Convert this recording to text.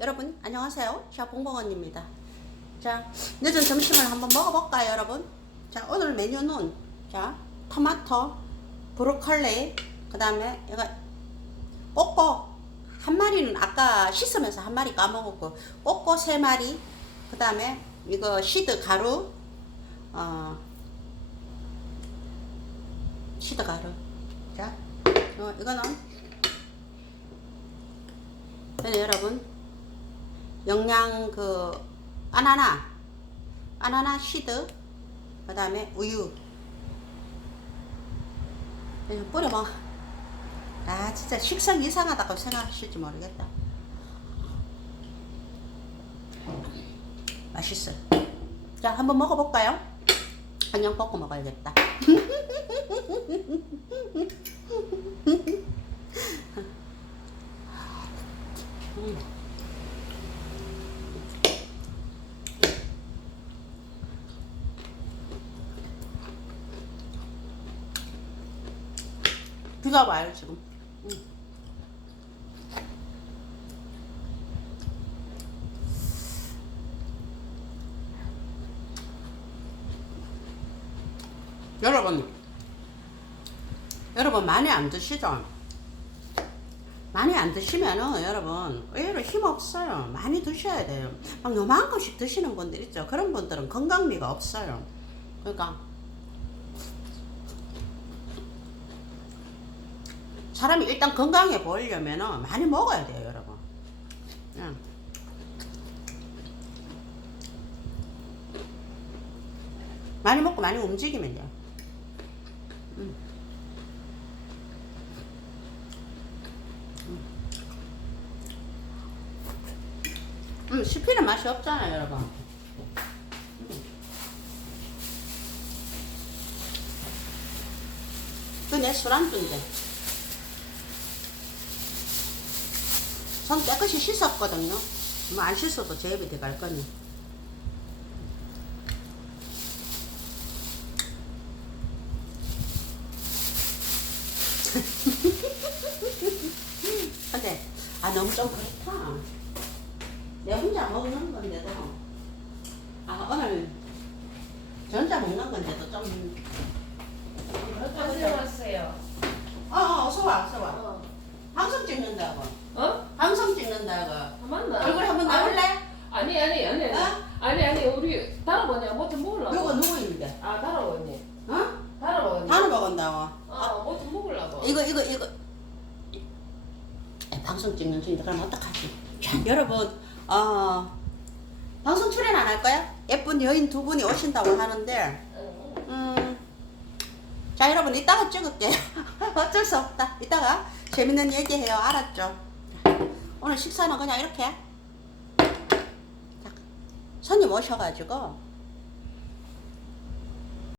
여러분 안녕하세요. 자 봉봉언입니다. 자 늦은 점심을 한번 먹어볼까요, 여러분? 자 오늘 메뉴는 자 토마토, 브로콜리, 그 다음에 이거 꼬꼬 한 마리는 아까 씻으면서 한 마리 까먹었고 꼬꼬 세 마리, 그 다음에 이거 시드 가루, 어 시드 가루. 자 어, 이거는 네, 여러분 영양 그 바나나 바나나 시드 그 다음에 우유. 뿌려봐. 아 진짜 식성 이상하다고 생각하실지 모르겠다. 맛있어. 자 한번 먹어볼까요? 그냥 볶고 먹어야겠다. 음. 비가 와요 지금. 음. 여러분, 여러분 많이 안 드시죠? 많이 안 드시면은 여러분 의외로 힘 없어요. 많이 드셔야 돼요. 막 요만한 것씩 드시는 분들 있죠. 그런 분들은 건강미가 없어요. 그러니까 사람이 일단 건강해 보이려면은 많이 먹어야 돼요, 여러분. 응. 많이 먹고 많이 움직이면 돼요. 음. 음, 씹히는 맛이 없잖아요, 여러분. 그내 술안주인데. 손 깨끗이 씻었거든요. 뭐 안 씻어도 제 입에 들어갈 거니. 근데, 아, 너무 좀 그렇다. 내 혼자 먹는 건데도 아 오늘 저 혼자 먹는 건데도 좀 어디서 왔어요? 어, 어 어서 와 어서 와 어? 방송 찍는다고 어? 방송 찍는다고 아, 맞나? 얼굴 한번 나올래? 아니 아니 아니 아니 어? 아니 아니 우리 다라버니 뭐좀 먹으려고 누구 있는데 아 다라버니 어? 다라버니 단어 먹은다고? 어뭐좀 먹으려고. 이거 이거 이거. 에, 방송 찍는 중인데 그럼 어떡하지? 자 여러분 어 방송 출연 안 할 거야? 예쁜 여인 두 분이 오신다고 하는데 응. 음, 자 여러분 이따가 찍을게요 어쩔 수 없다. 이따가 재밌는 얘기해요. 알았죠? 자, 오늘 식사는 그냥 이렇게. 자, 손님 오셔가지고